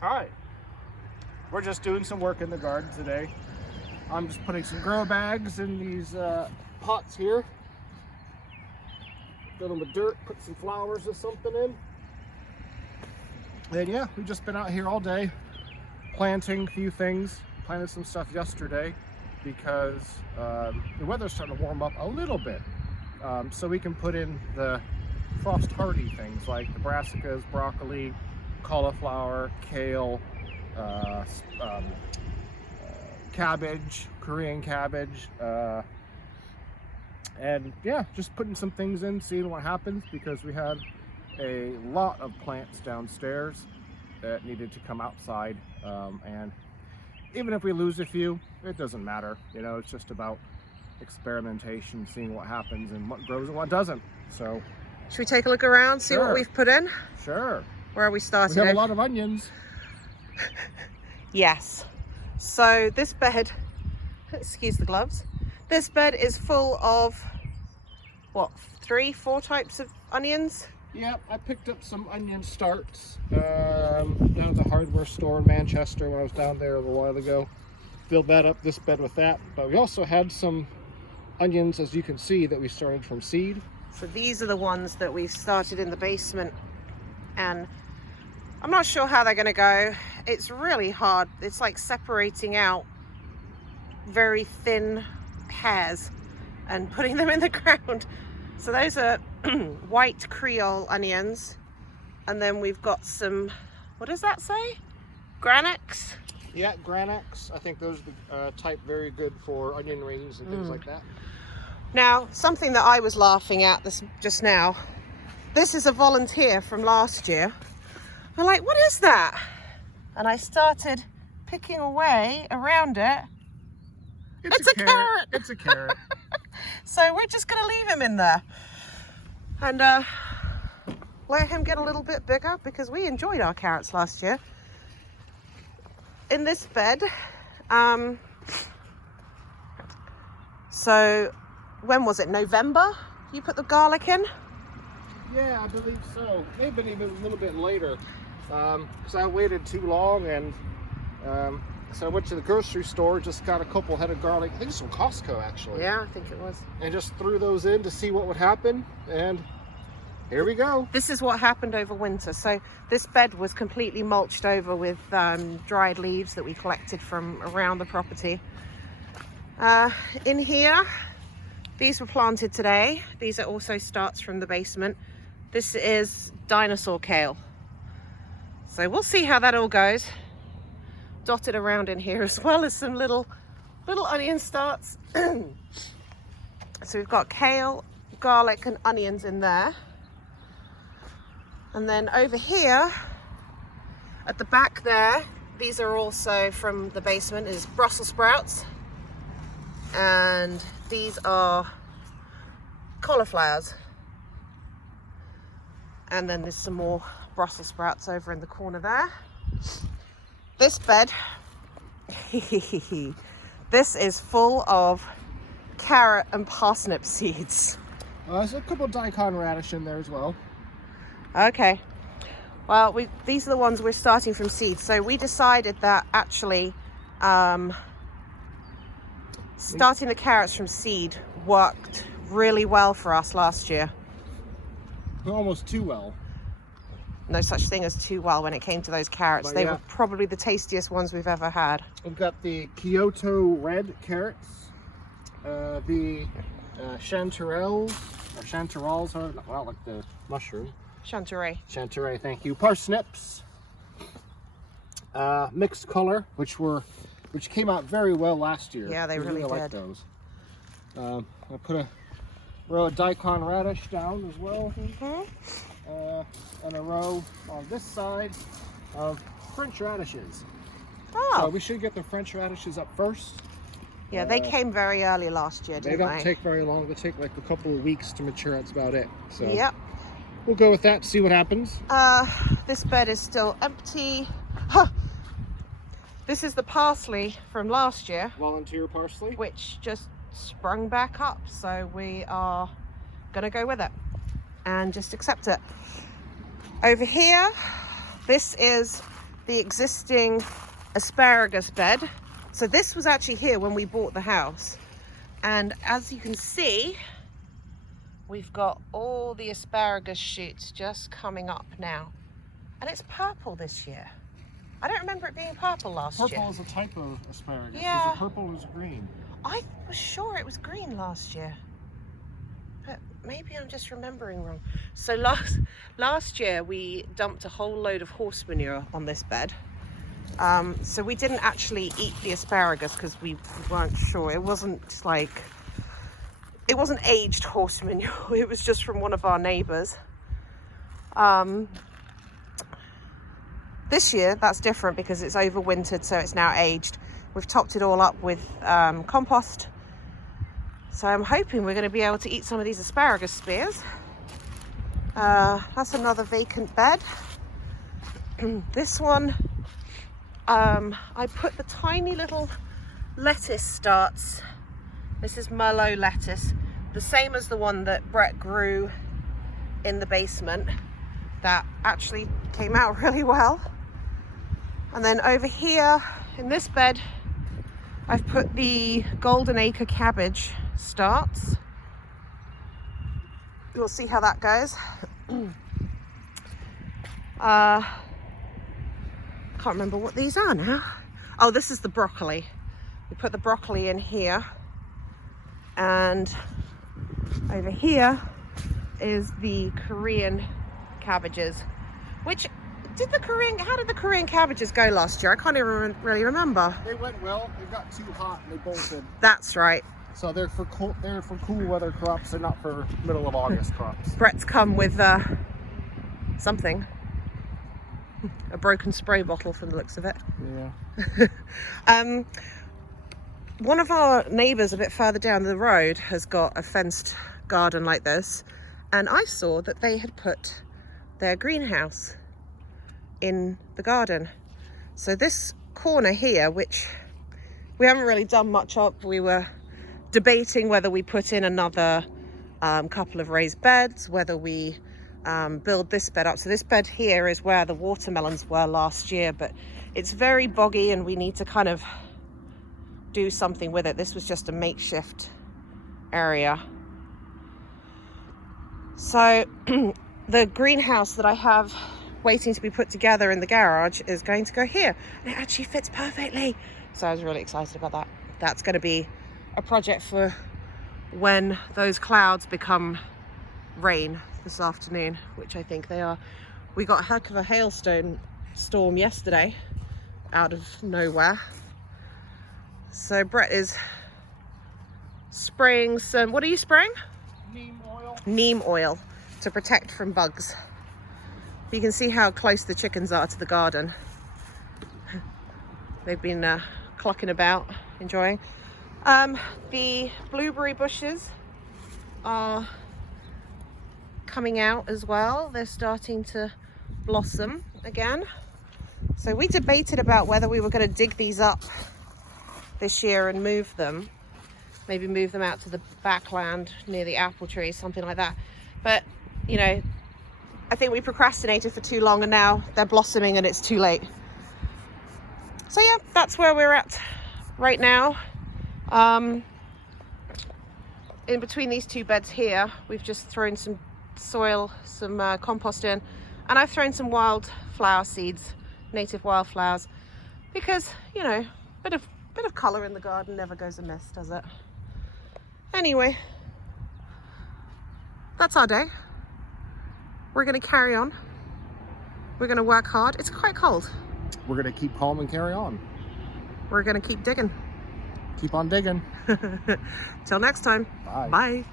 Hi. We're just doing some work in the garden today. I'm just putting some grow bags in these pots here. Fill them with dirt, put some flowers or something in. And yeah, we've just been out here all day planting a few things. Planted some stuff yesterday because the weather's starting to warm up a little bit. So we can put in the frost hardy things like the brassicas, broccoli, cauliflower, kale, cabbage, Korean cabbage, and yeah, just putting some things in, seeing what happens, because we had a lot of plants downstairs that needed to come outside, and even if we lose a few, it doesn't matter. You know, it's just about experimentation, seeing what happens and what grows and what doesn't. So should we take a look around, see what we've put in? Sure. Where are we starting? We have a lot of onions. Yes. So this bed, excuse the gloves, this bed is full of, what, 3-4 types of onions? Yep, I picked up some onion starts down at the hardware store in Manchester when I was down there a little while ago. Filled that up, this bed with that. But we also had some onions, as you can see, that we started from seed. So these are the ones that we've started in the basement, and I'm not sure how they're going to go. It's really hard. It's like separating out very thin hairs and putting them in the ground. So those are white Creole onions, and then we've got some, what does that say? Granax? Yeah, Granax. I think those are the type very good for onion rings and things like that. Now, something that I was laughing at just now, this is a volunteer from last year. I'm like, what is that? And I started picking away around it. It's a carrot. It's a carrot. So we're just going to leave him in there and let him get a little bit bigger, because we enjoyed our carrots last year. In this bed, so when was it? November? You put the garlic in? Yeah, I believe so. Maybe even a little bit later, because I waited too long, and so I went to the grocery store, just got a couple head of garlic. I think it's from Costco, actually. Yeah, I think it was. And just threw those in to see what would happen, and here we go. This is what happened over winter. So this bed was completely mulched over with dried leaves that we collected from around the property. In here, these were planted today. These are also starts from the basement. This is dinosaur kale. So we'll see how that all goes. Dotted around in here, as well as some little onion starts. So we've got kale, garlic and onions in there. And then over here at the back there, these are also from the basement, is Brussels sprouts. And these are cauliflowers. And then there's some more Brussels sprouts over in the corner there. This bed, this is full of carrot and parsnip seeds. There's a couple of daikon radish in there as well. Okay. Well, these are the ones we're starting from seeds. So we decided that actually starting the carrots from seed worked really well for us last year. Almost too well. No such thing as too well when it came to those carrots. They were probably the tastiest ones we've ever had. We've got the Kyoto red carrots, the chanterelles, or chanterelles, well, like the mushroom. Chanterelle. Chanterelle, thank you. Parsnips, mixed color, which came out very well last year. Yeah, they really did. Like those. I put a row of daikon radish down as well. And a row on this side of French radishes. Oh. So we should get the French radishes up first. Yeah, they came very early last year, didn't they? They don't take very long. They take like a couple of weeks to mature. That's about it. So yep. We'll go with that, see what happens. This bed is still empty. Huh. This is the parsley from last year. Volunteer parsley. Which just sprung back up. So we are going to go with it and just accept it. Over here, this is the existing asparagus bed. So this was actually here when we bought the house. And as you can see, we've got all the asparagus shoots just coming up now. And it's purple this year. I don't remember it being purple last year. Purple is a type of asparagus. Yeah. There's a purple and there's a green. I was sure it was green last year. But maybe I'm just remembering wrong. So last year we dumped a whole load of horse manure on this bed. So we didn't actually eat the asparagus because we weren't sure. It wasn't aged horse manure. It was just from one of our neighbors. This year that's different because it's overwintered, so it's now aged. We've topped it all up with compost. So I'm hoping we're going to be able to eat some of these asparagus spears. That's another vacant bed. This one, I put the tiny little lettuce starts. This is Merlot lettuce, the same as the one that Brett grew in the basement. That actually came out really well. And then over here in this bed, I've put the Golden Acre cabbage starts. We'll see how that goes. Can't remember what these are now. Oh, this is the broccoli. We put the broccoli in here. And over here is the Korean cabbages, which how did the Korean cabbages go last year? I can't even really remember. They went well. They got too hot and they bolted. That's right. So they're for cool weather crops. They're not for middle of August crops. Brett's come with something. A broken spray bottle from the looks of it. Yeah. One of our neighbours a bit further down the road has got a fenced garden like this, and I saw that they had put their greenhouse in the garden. So this corner here, which we haven't really done much of, we were debating whether we put in another couple of raised beds, whether we build this bed up. So this bed here is where the watermelons were last year, but it's very boggy and we need to kind of do something with it. This was just a makeshift area. So the greenhouse that I have waiting to be put together in the garage is going to go here, and it actually fits perfectly. So I was really excited about that. That's going to be a project for when those clouds become rain this afternoon, which I think they are. We got a heck of a hailstone storm yesterday out of nowhere. So Brett is spraying some, what are you spraying? Neem oil. Neem oil to protect from bugs. You can see how close the chickens are to the garden. They've been clucking about, enjoying. The blueberry bushes are coming out as well. They're starting to blossom again. So we debated about whether we were going to dig these up this year and move them. Maybe move them out to the backland near the apple tree, something like that. But, you know, I think we procrastinated for too long and now they're blossoming and it's too late. So yeah, that's where we're at right now. In between these two beds here, we've just thrown some soil, some compost in, and I've thrown some wildflower seeds, native wildflowers, because, you know, bit of colour in the garden never goes amiss, does it? Anyway, that's our day. We're going to carry on. We're going to work hard. It's quite cold. We're going to keep calm and carry on. We're going to keep digging. Keep on digging. Till next time. Bye. Bye.